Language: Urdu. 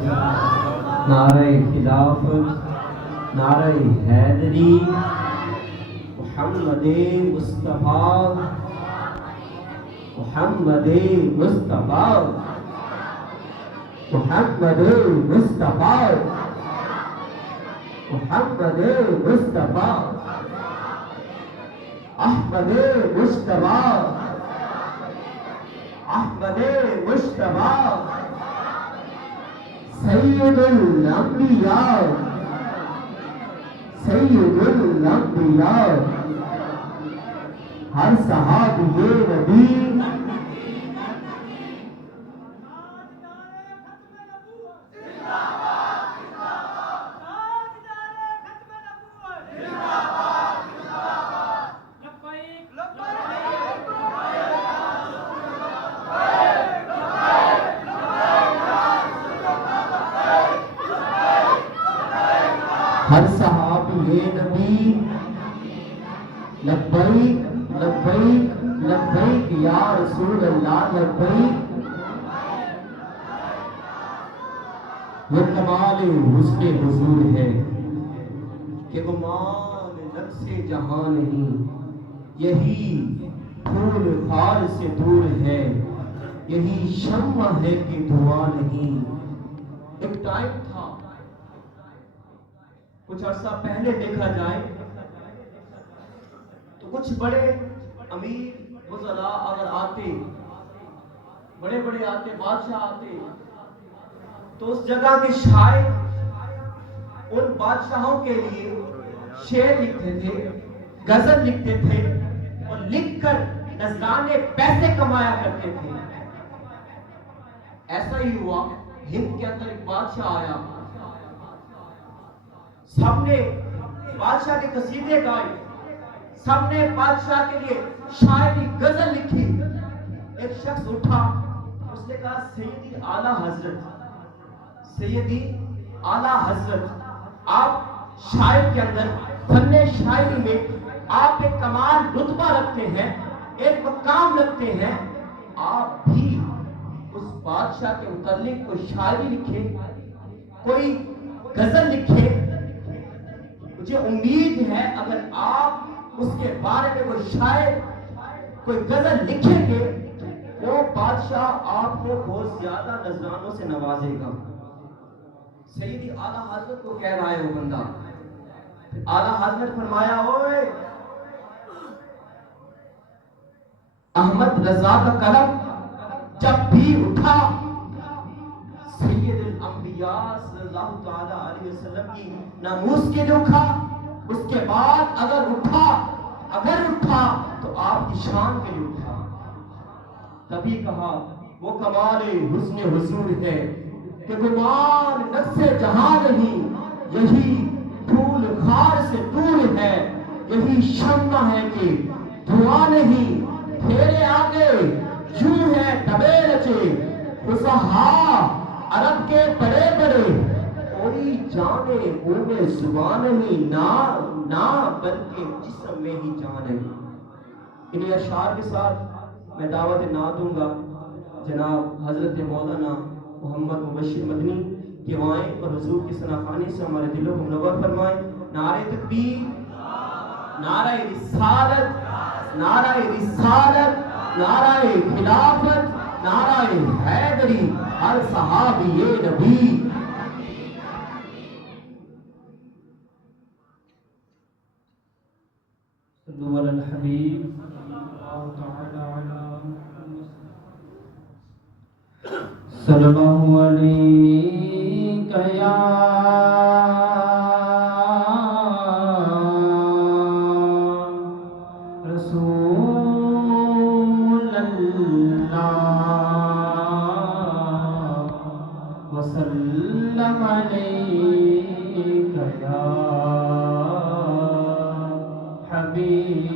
رسالت، نعرہ خلافت، نعرہ حیدری، محمد مصطفیٰ، محمد مصطفیٰ، محمد مصطفیٰ، محمد مصطفیٰ، احمد مصطفیٰ، احمد مصطفیٰ، سید الانبیاء، سید الانبیاء، ہر صحابی نبی، ہر صحابی نبی، لبیک لبیک لبیک یا رسول اللہ لبیک۔ یہ کمال حسن حضور ہے کہ گمان نقص جہاں نہیں، یہی پھول خار سے دور ہے، یہی شمع ہے کہ دھواں نہیں۔ ایک ٹائم تھا، کچھ عرصہ پہلے دیکھا جائے تو کچھ بڑے امیر وزراء اگر آتے، بڑے بڑے آتے، بادشاہ آتے، تو اس جگہ کے شاعر ان بادشاہوں کے لیے شعر لکھتے تھے، غزل لکھتے تھے، اور لکھ کر نذرانے پیسے کمایا کرتے تھے۔ ایسا ہی ہوا، ہند کے اندر ایک بادشاہ آیا، سب نے بادشاہ کے قصیدے گائے، سب نے بادشاہ کے لیے شاعری غزل لکھی۔ ایک شخص اٹھا، اس نے کہا سیدی اعلیٰ حضرت، سیدی اعلیٰ حضرت، آپ شاعر کے اندر فن شاعری میں آپ ایک کمال رتبہ رکھتے ہیں، ایک مقام رکھتے ہیں، آپ بھی اس بادشاہ کے متعلق کوئی شاعری لکھے، کوئی غزل لکھے۔ مجھے امید ہے اگر آپ اس کے بارے میں کوئی شاعر، کوئی غزل لکھیں گے، وہ بادشاہ آپ کو بہت زیادہ نذرانوں سے نوازے گا۔ سیدی اعلیٰ حضرت کو کہہ رہا ہے وہ بندہ، اعلیٰ حضرت فرمایا، اوئے احمد رضا کا قلم جب بھی اٹھا، سید الانبیاء صلی اللہ تعالیٰ علیہ وسلم کی ناموس کے لیے اٹھا، اس کے بعد اگر اٹھا تو آپ کی شان کے لیے اٹھا۔ تبھی کہا وہ کمال حسن حضور ہے کہ گمان نقص جہاں نہیں، یہی پھول خار سے دور ہے، یہی شمع ہے کہ دھواں نہیں۔ پھیرے آگے یوں ہے دبے رچے، فصحا عرب کے بڑے بڑے، کوئی جانے منہ میں زبان نہیں، نہ بلکہ جسم میں ہی جان ہے۔ انہی اشعار کے ساتھ میں دعوت نعت دوں گا جناب حضرت مولانا محمد مبشر مدنی کہ وہ آئیں اور حضور کی ثناخوانی سے ہمارے دلوں کو منور فرمائیں۔ نعرہ تکبیر، نعرہ رسالت، نعرہ رسالت، نعرہ خلافت، نعرہ حیدری، ہر صحابی نبی۔ صلو علی الحبیب صلی اللہ علیہ یا رسول اللہ وسلم علیہ یا حبیب